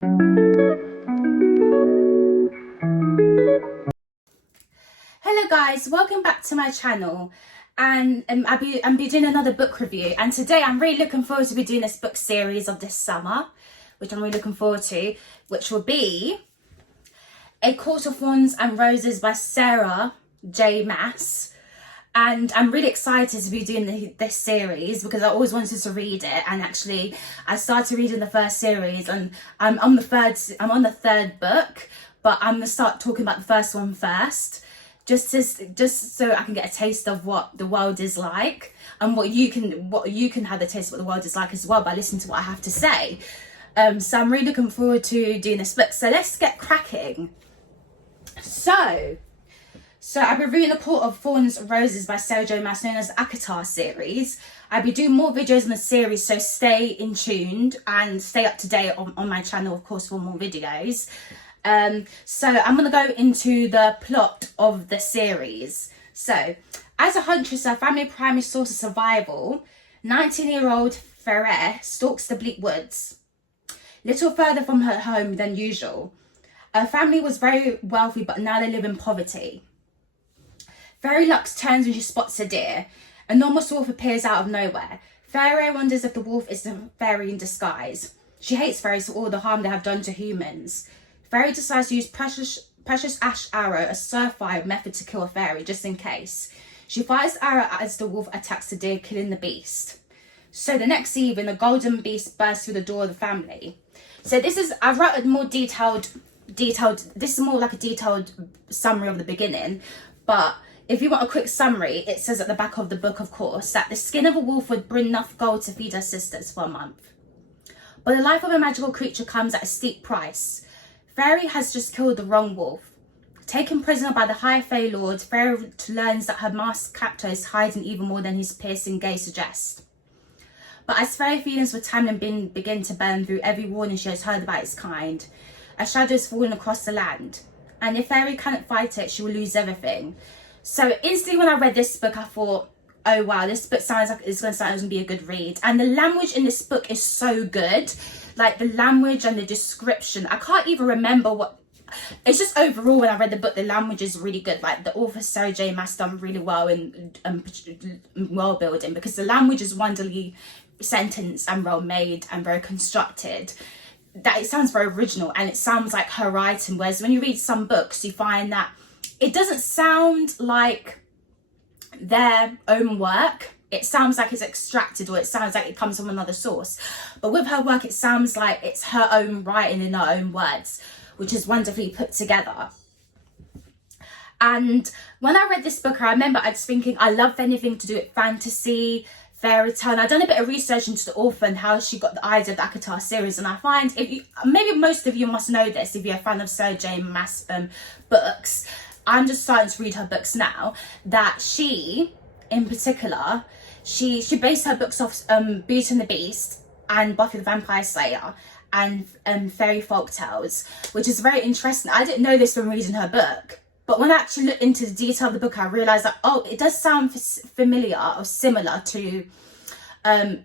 Hello guys, welcome back to my channel, and I'll be doing another book review, and today I'm really looking forward to be doing this book series of this summer, which I'm really looking forward to, which will be ACOTAR, Thorns and Roses by Sarah J.Maas. And I'm really excited to be doing this series because I always wanted to read it, and actually I started reading the first series and I'm on the third book, but I'm gonna start talking about the first one first, just so I can get a taste of what the world is like, and what you can have a taste of what the world is like as well by listening to what I have to say. So I'm really looking forward to doing this book. So let's get cracking. So I'll be reading The Court of Thorns and Roses by Sarah J.Maas, known as the ACOTAR series. I'll be doing more videos on the series, so stay in tuned and stay up to date on my channel, of course, for more videos. So I'm going to go into the plot of the series. So, as a huntress, her family primary source of survival, 19-year-old Ferrer stalks the bleak woods, little further from her home than usual. Her family was very wealthy, but now they live in poverty. Fairy Lux turns when she spots a deer. A enormous wolf appears out of nowhere. Fairy wonders if the wolf is a fairy in disguise. She hates fairies for all the harm they have done to humans. Fairy decides to use precious ash arrow, a surefire method to kill a fairy, just in case. She fires the arrow as the wolf attacks the deer, killing the beast. So the next evening, the golden beast bursts through the door of the family. So I wrote a more detailed, this is more like a detailed summary of the beginning, but if you want a quick summary, it says at the back of the book, of course, that the skin of a wolf would bring enough gold to feed her sisters for a month. But the life of a magical creature comes at a steep price. Fairy has just killed the wrong wolf. Taken prisoner by the High Fae Lord, Fairy learns that her masked captor is hiding even more than his piercing gaze suggests. But as Fairy feelings for Tamlin begin to burn through every warning she has heard about its kind, a shadow is falling across the land. And if Fairy cannot fight it, she will lose everything. So instantly when I read this book, I thought, oh wow, this book sounds like it's going to be a good read. And the language in this book is so good. Like the language and the description, I can't even remember what, it's just overall when I read the book, the language is really good. Like the author Sarah J.Maas done really well in world building, because the language is wonderfully sentenced and well made and very constructed. That it sounds very original and it sounds like her writing, whereas when you read some books you find that it doesn't sound like their own work. It sounds like it's extracted, or it sounds like it comes from another source. But with her work, it sounds like it's her own writing in her own words, which is wonderfully put together. And when I read this book, I remember I was thinking, I love anything to do with fantasy, fairy tale. And I've done a bit of research into the author and how she got the idea of the ACOTAR series. And I find, maybe most of you must know this if you're a fan of Sarah J.Maas books. I'm just starting to read her books now, that she, in particular, she based her books off Beauty and the Beast and Buffy the Vampire Slayer and fairy folk tales, which is very interesting. I didn't know this when reading her book, but when I actually looked into the detail of the book, I realised that, oh, it does sound familiar or similar to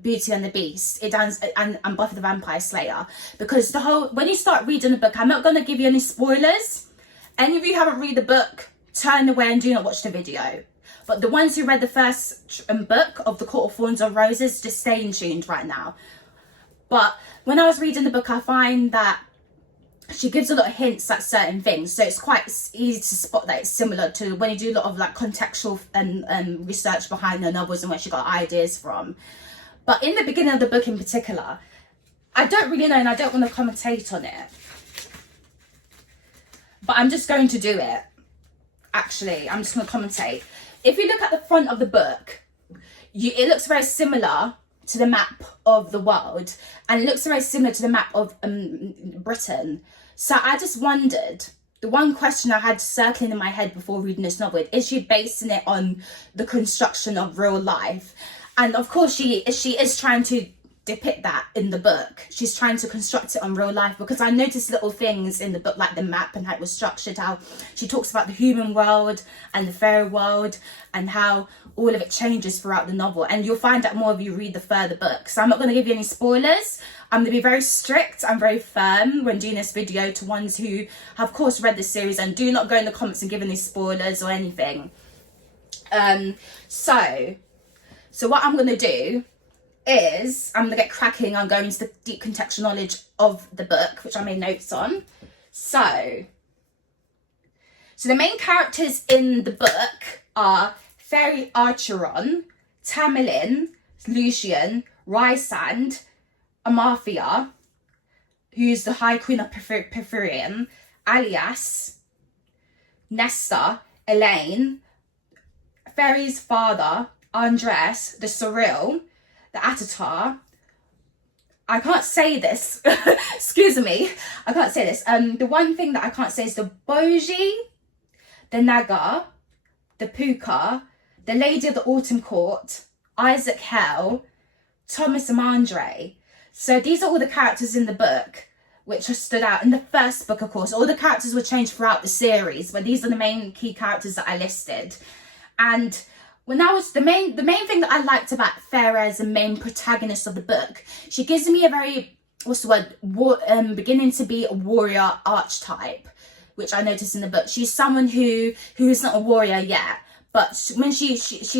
Beauty and the Beast, it does, and Buffy the Vampire Slayer, because when you start reading the book, I'm not going to give you any spoilers. Any of you haven't read the book, turn away and do not watch the video. But the ones who read the first book of The Court of Thorns and Roses, just stay in tuned right now. But when I was reading the book, I find that she gives a lot of hints at certain things. So it's quite easy to spot that it's similar to when you do a lot of like contextual and research behind her novels and where she got ideas from. But in the beginning of the book in particular, I don't really know and I don't want to commentate on it. But I'm just going to do it. Actually, I'm just going to commentate. If you look at the front of the book, it looks very similar to the map of the world. And it looks very similar to the map of Britain. So I just wondered, the one question I had circling in my head before reading this novel, is she basing it on the construction of real life? And of course she is trying to depict that in the book. She's trying to construct it on real life, because I noticed little things in the book, like the map and how it was structured, how she talks about the human world and the fairy world, and how all of it changes throughout the novel. And you'll find out more if you read the further books. So I'm not going to give you any spoilers. I'm going to be very strict and very firm when doing this video to ones who have, of course, read the series, and do not go in the comments and give any spoilers or anything. So what I'm going to do is I'm going to get cracking on going into the deep contextual knowledge of the book, which I made notes on. So the main characters in the book are Fairy Archeron, Tamlin, Lucian, Rysand, Amalthea, who's the High Queen of Porphyrion, Alias, Nesta, Elaine, Fairy's father, Andres, the Surreal, the ACOTAR. I can't say this. Excuse me. I can't say this. The one thing that I can't say is the Boji, the Naga, the Puka, the Lady of the Autumn Court, Isaac Hell, Thomas Amandre. So these are all the characters in the book which have stood out. In the first book, of course, all the characters were changed throughout the series, but these are the main key characters that I listed. And when I was the main thing that I liked about Fairy as the main protagonist of the book, she gives me a very, beginning to be a warrior archetype, which I noticed in the book. She's someone who is not a warrior yet, but when she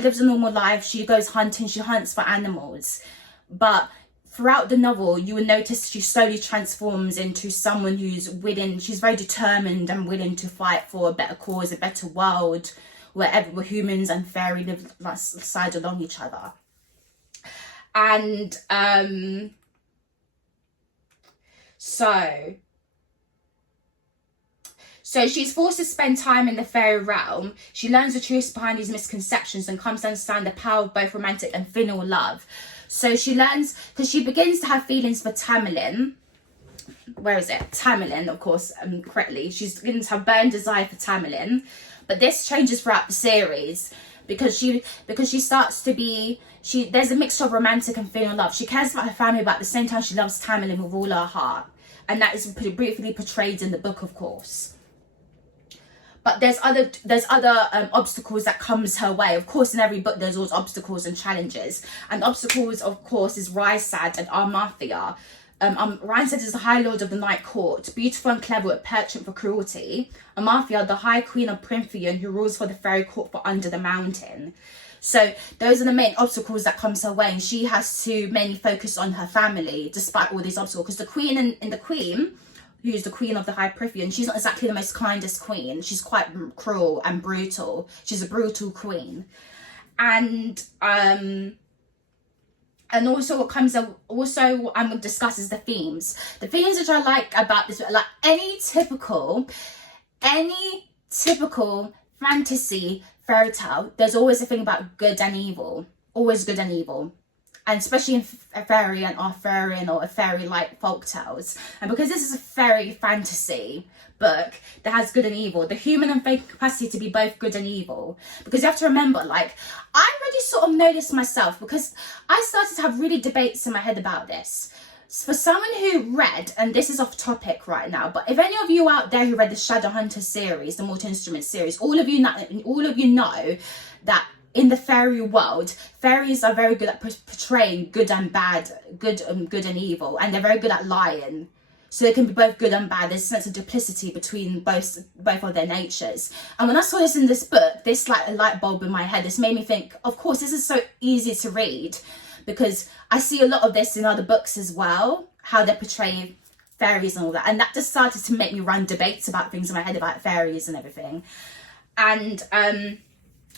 lives a normal life, she goes hunting, she hunts for animals. But throughout the novel, you will notice she slowly transforms into someone who's willing, she's very determined and willing to fight for a better cause, a better world, where humans and fairy live side along each other. And so she's forced to spend time in the fairy realm. She learns the truth behind these misconceptions and comes to understand the power of both romantic and filial love. So she learns, because she begins to have feelings for Tamlin. Where is it? Tamlin, of course, correctly. She's beginning to have burning desire for Tamlin. But this changes throughout the series, because she starts to be, there's a mixture of romantic and filial love. She cares about her family, but at the same time she loves Tamlin with all her heart. And that is briefly portrayed in the book, of course. But there's other obstacles that comes her way. Of course, in every book there's always obstacles and challenges. And obstacles, of course, is Rysand and Amalthea. Rysand is the High Lord of the Night Court, beautiful and clever with penchant for cruelty. Amalthea, the High Queen of Porphyrion, who rules for the fairy court for under the mountain. So those are the main obstacles that comes her way, and she has to mainly focus on her family despite all these obstacles. Because the Queen in the Queen, who's the Queen of the High Porphyrion, she's not exactly the most kindest queen. She's quite cruel and brutal. She's a brutal queen. And also what comes up, also I'm going to discuss is the themes. The themes which I like about this, like any typical fantasy fairy tale, there's always a thing about good and evil. Always good and evil. And especially in fairy and Arthurian or a fairy-like folk tales. And because this is a fairy fantasy book that has good and evil, the human and fairy capacity to be both good and evil. Because you have to remember, like, I already sort of noticed myself, because I started to have really debates in my head about this. For someone who read, and this is off topic right now, but if any of you out there who read the Shadowhunter series, the Mortal Instruments series, all of you know that in the fairy world, fairies are very good at portraying good and bad, good and evil, and they're very good at lying. So they can be both good and bad. There's a sense of duplicity between both of their natures. And when I saw this in this book, this like a light bulb in my head, this made me think, of course, this is so easy to read, because I see a lot of this in other books as well, how they portray fairies and all that. And that just started to make me run debates about things in my head about fairies and everything. And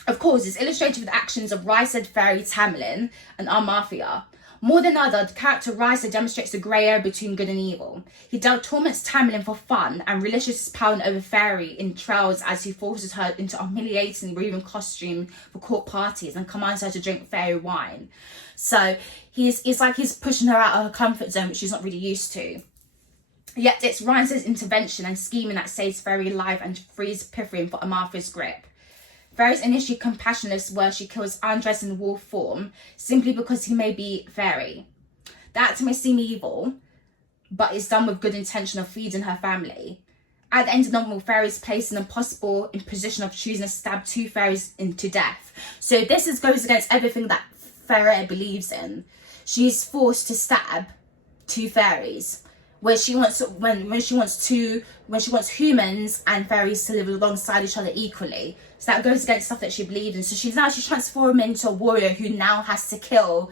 of course, it's illustrated with actions of Rysand, Fairy, Tamlin, and Amalthea. More than other, the character Rysand demonstrates the grey area between good and evil. He torments Tamlin for fun and relishes his power over Fairy in trials as he forces her into a humiliating weaving costume for court parties and commands her to drink fairy wine. So it's like he's pushing her out of her comfort zone, which she's not really used to. Yet it's Rysand's intervention and scheming that saves Fairy alive and frees Porphyrion for Amalthea's grip. Fairy's initially compassionless, where she kills Andres in wolf form simply because he may be fairy. The actor may seem evil, but it's done with good intention of feeding her family. At the end of the novel, fairies place an impossible in position of choosing to stab 2 fairies into death. So this goes against everything that Fairy believes in. She's forced to stab 2 fairies, where she wants when she wants humans and fairies to live alongside each other equally. So that goes against stuff that she believes in. So she's transformed into a warrior who now has to kill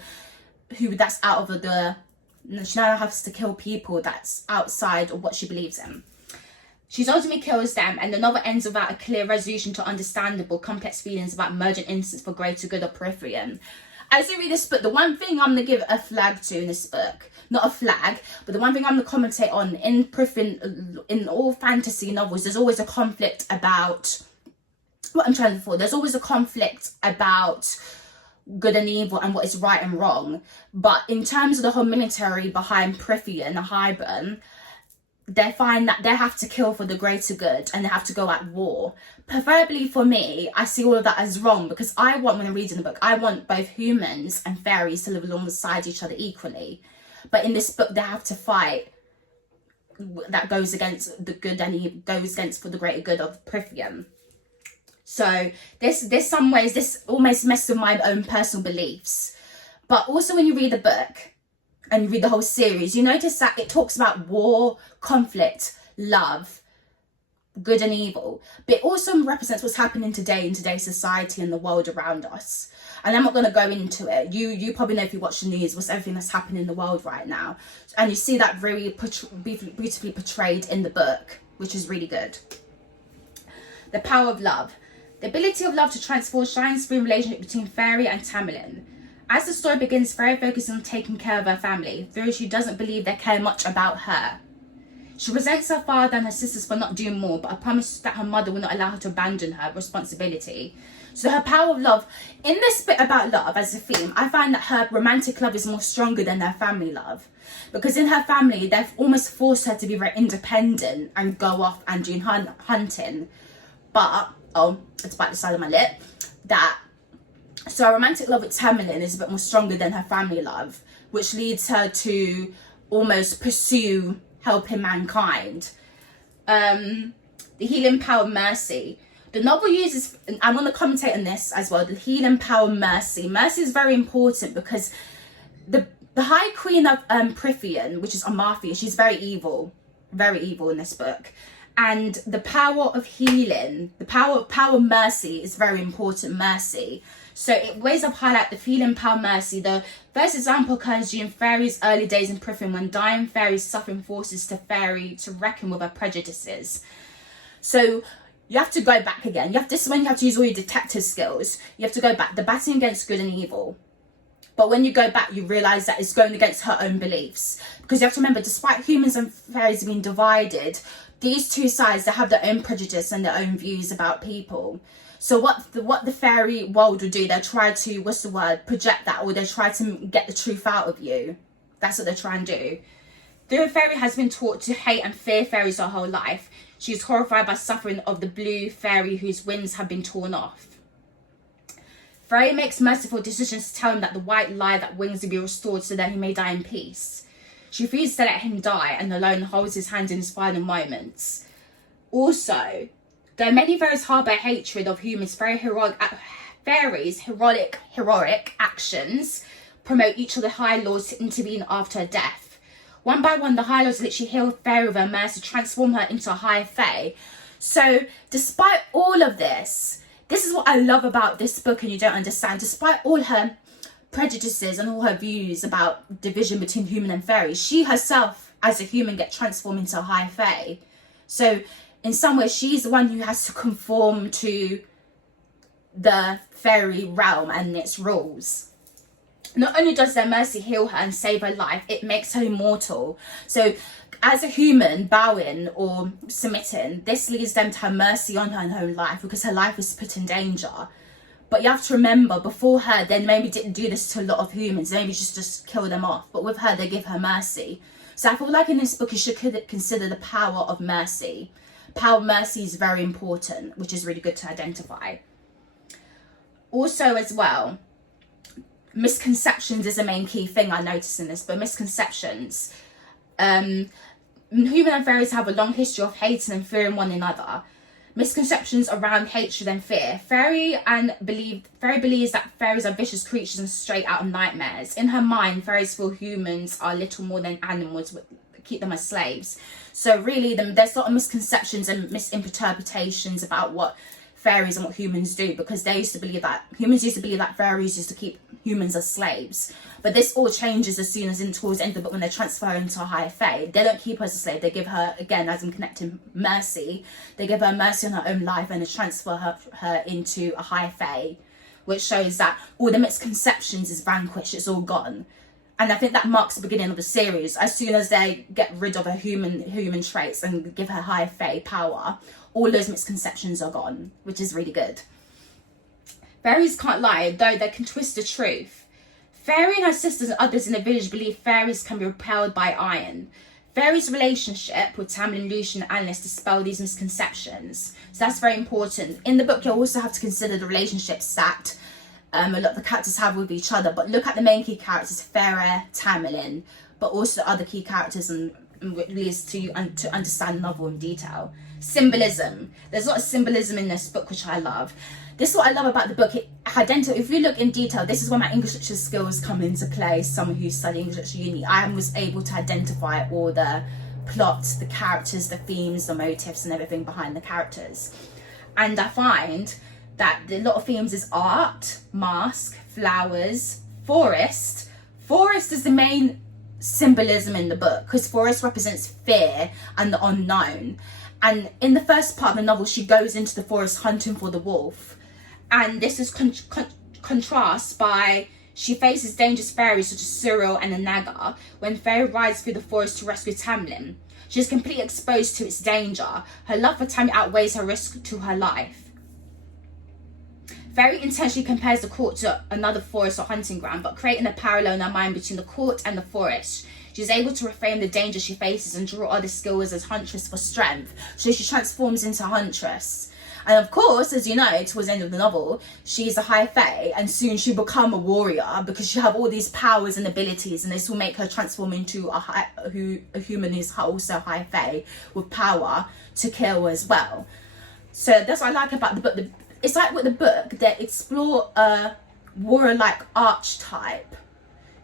she now has to kill people that's outside of what she believes in. She ultimately kills them, and the novel ends without a clear resolution to understandable, complex feelings about merging instincts for greater good or periphery. As you read this book, the one thing I'm going to give a flag to in this book, not a flag, but the one thing I'm going to commentate on, in all fantasy novels, there's always a conflict about, there's always a conflict about good and evil and what is right and wrong. But in terms of the whole military behind Prythian, Hybern, they find that they have to kill for the greater good and they have to go at war. Preferably for me, I see all of that as wrong, because when I'm reading the book, I want both humans and fairies to live alongside each other equally. But in this book, they have to fight that goes against the good and goes against for the greater good of Prythian. So there's some ways this almost messes with my own personal beliefs. But also when you read the book and you read the whole series, you notice that it talks about war, conflict, love, good and evil, but it also represents what's happening today in today's society and the world around us. And I'm not going to go into it. You probably know, if you watch the news, what's everything that's happening in the world right now. And you see that very beautifully portrayed in the book, which is really good. The power of love. The ability of love to transform shines through relationship between Fairy and Tamlin. As the story begins, Fairy focuses on taking care of her family, though she doesn't believe they care much about her. She resents her father and her sisters for not doing more, but a promise that her mother will not allow her to abandon her responsibility. So her power of love, in this bit about love as a theme, I find that her romantic love is more stronger than her family love. Because in her family, they've almost forced her to be very independent and go off and do hunting. But, it's by the side of my lip, so her romantic love with Tamlin is a bit more stronger than her family love, which leads her to almost pursue helping mankind. The healing power of mercy. The novel uses, and I'm going to commentate on this as well, the healing power of mercy. Mercy is very important because the High Queen of Prythian, which is Amarthya, she's very evil in this book. And the power of healing, the power of mercy is very important, mercy. So it ways of highlight the healing power of mercy. The first example occurs during Fairy's early days in Prythian, when dying fairies suffering forces to Fairy to reckon with her prejudices. So you have to go back again. This is when you have to use all your detective skills. You have to go back. The battling against good and evil. But when you go back, you realise that it's going against her own beliefs. Because you have to remember, despite humans and fairies being divided, these two sides, they have their own prejudice and their own views about people. So what the fairy world will do, they'll try to, project that, or they'll try to get the truth out of you. That's what they're trying to do. Though a fairy has been taught to hate and fear fairies her whole life, she is horrified by suffering of the blue fairy whose wings have been torn off. Fairy makes merciful decisions to tell him that the white lie that wings will be restored so that he may die in peace. She refuses to let him die and alone holds his hand in his final moments. Also, though many fairies harbour hatred of humans, fairies' heroic actions promote each of the High Lords to intervene after her death. One by one, the High Lords literally heal Fairy with her mercy, transform her into a High Fae. So, despite all of this is what I love about this book, and you don't understand. Despite all her prejudices and all her views about division between human and fairy, she herself, as a human, gets transformed into a High Fae. So, in some ways, she's the one who has to conform to the fairy realm and its rules. Not only does their mercy heal her and save her life, it makes her immortal. So as a human bowing or submitting, this leads them to have mercy on her in her own life, because her life is put in danger. But you have to remember, before her, they maybe didn't do this to a lot of humans. They maybe just kill them off. But with her, they give her mercy. So I feel like in this book, you should consider the power of mercy. Power of mercy is very important, which is really good to identify. Also as well, misconceptions is the main key thing I noticed in this, but misconceptions. Human and fairies have a long history of hating and fearing one another. Misconceptions around hatred and fear. Fairy believes that fairies are vicious creatures and straight out of nightmares. In her mind, fairies feel humans are little more than animals, keep them as slaves. So really, there's a lot of misconceptions and misinterpretations about what fairies and what humans do, because humans used to believe that fairies used to keep humans as slaves. But this all changes as soon as towards the end of the book, when they transfer her into a higher fae. They don't keep her as a slave. They give her, again, as I'm connecting mercy, they give her mercy on her own life and they transfer her into a higher fae, which shows that all the misconceptions is vanquished. It's all gone. And I think that marks the beginning of the series. As soon as they get rid of her human traits and give her higher fae power, all those misconceptions are gone, which is really good. Fairies can't lie, though they can twist the truth. Fairy and her sisters and others in the village believe fairies can be repelled by iron. Fairy's relationship with Tamlin, Lucian and Alice dispel these misconceptions. So that's very important. In the book, you'll also have to consider the relationships that a lot of the characters have with each other. But look at the main key characters, Fairy, Tamlin, but also the other key characters, and ways to understand the novel in detail. Symbolism. There's a lot of symbolism in this book, which I love. This is what I love about the book. If you look in detail, this is where my English literature skills come into play. Someone who's studying English literature uni, I was able to identify all the plots, the characters, the themes, the motifs and everything behind the characters. And I find that a lot of themes is art, mask, flowers, forest. Forest is the main symbolism in the book, because forest represents fear and the unknown. And in the first part of the novel, she goes into the forest hunting for the wolf. And this is contrast by she faces dangerous fairies such as Cyril and a Naga when Fairy rides through the forest to rescue Tamlin. She is completely exposed to its danger. Her love for Tamlin outweighs her risk to her life. Fairy intentionally compares the court to another forest or hunting ground, but creating a parallel in her mind between the court and the forest. She's able to reframe the danger she faces and draw other skills as huntress for strength. So she transforms into huntress. And of course, as you know, towards the end of the novel, she's a high fae, and soon she'll become a warrior because she have all these powers and abilities, and this will make her transform into a human who's also high fae with power to kill as well. So that's what I like about the book. It's like with the book, they explore a warrior-like archetype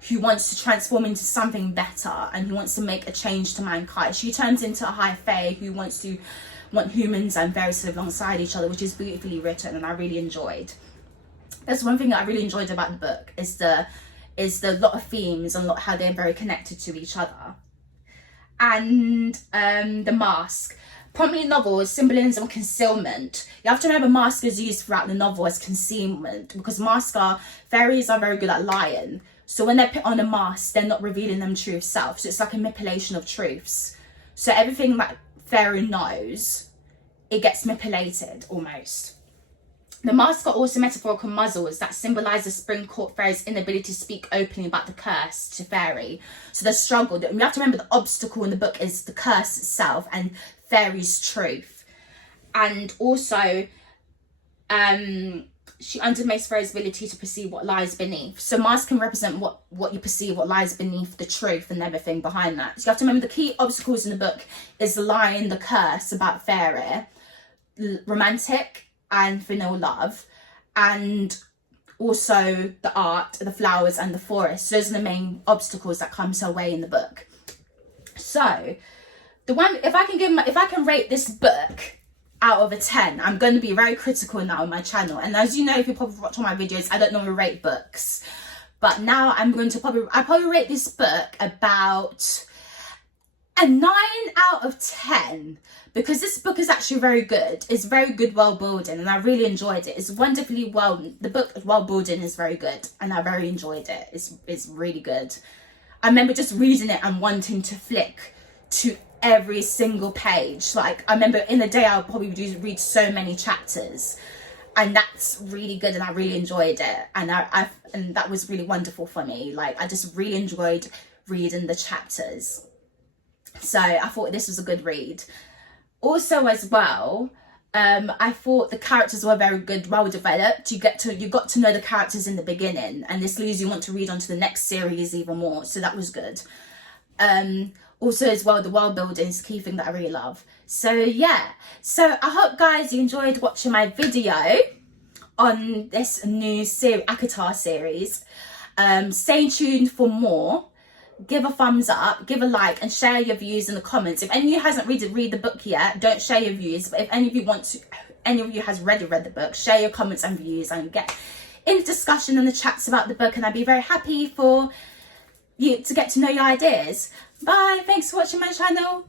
who wants to transform into something better and who wants to make a change to mankind. She turns into a high fae who want humans and fairies to live alongside each other, which is beautifully written, and I really enjoyed. That's one thing that I really enjoyed about the book, is the lot of themes and how they're very connected to each other. And the mask. Prominently in the novel is symbolism and concealment. You have to remember mask is used throughout the novel as concealment, because fairies are very good at lying. So when they put on a mask, they're not revealing them true self. So it's like a manipulation of truths. So everything that fairy knows, it gets manipulated almost. The masks are also metaphorical muzzles that symbolise the spring court fairy's inability to speak openly about the curse to fairy. So the struggle, you have to remember the obstacle in the book is the curse itself and fairy's truth. And also, she underestimates fairy's ability to perceive what lies beneath. So masks can represent what you perceive, what lies beneath the truth and everything behind that. So you have to remember the key obstacles in the book is the lie in the curse about fairy, romantic and filial love, and also the art, the flowers and the forest. So those are the main obstacles that comes her way in the book. So if I can rate this book out of a 10, I'm going to be very critical now on my channel. And as you know, if you probably watch all my videos, I don't normally rate books, but now I'm going to probably rate this book about a 9 out of 10, because this book is actually very good. It's very good world building, and I really enjoyed it. It's wonderfully the book world building is very good, and I very enjoyed it. It's really good. I remember just reading it and wanting to flick to every single page. Like, I remember in a day I'll probably read so many chapters, and that's really good, and I really enjoyed it, and and that was really wonderful for me. Like, I just really enjoyed reading the chapters, so I thought this was a good read. Also as well, I thought the characters were very good, well developed. You got to know the characters in the beginning, and this leads you want to read on to the next series even more. So that was good. Also as well, the world building is a key thing that I really love. So yeah, so I hope guys you enjoyed watching my video on this new ACOTAR series. Stay tuned for more. Give a thumbs up, give a like, and share your views in the comments. If any of you hasn't read the book yet, don't share your views. But if any of you want to, any of you has read the book, share your comments and views, and get in the discussion and the chats about the book. And I'd be very happy for you to get to know your ideas. Bye. Thanks for watching my channel.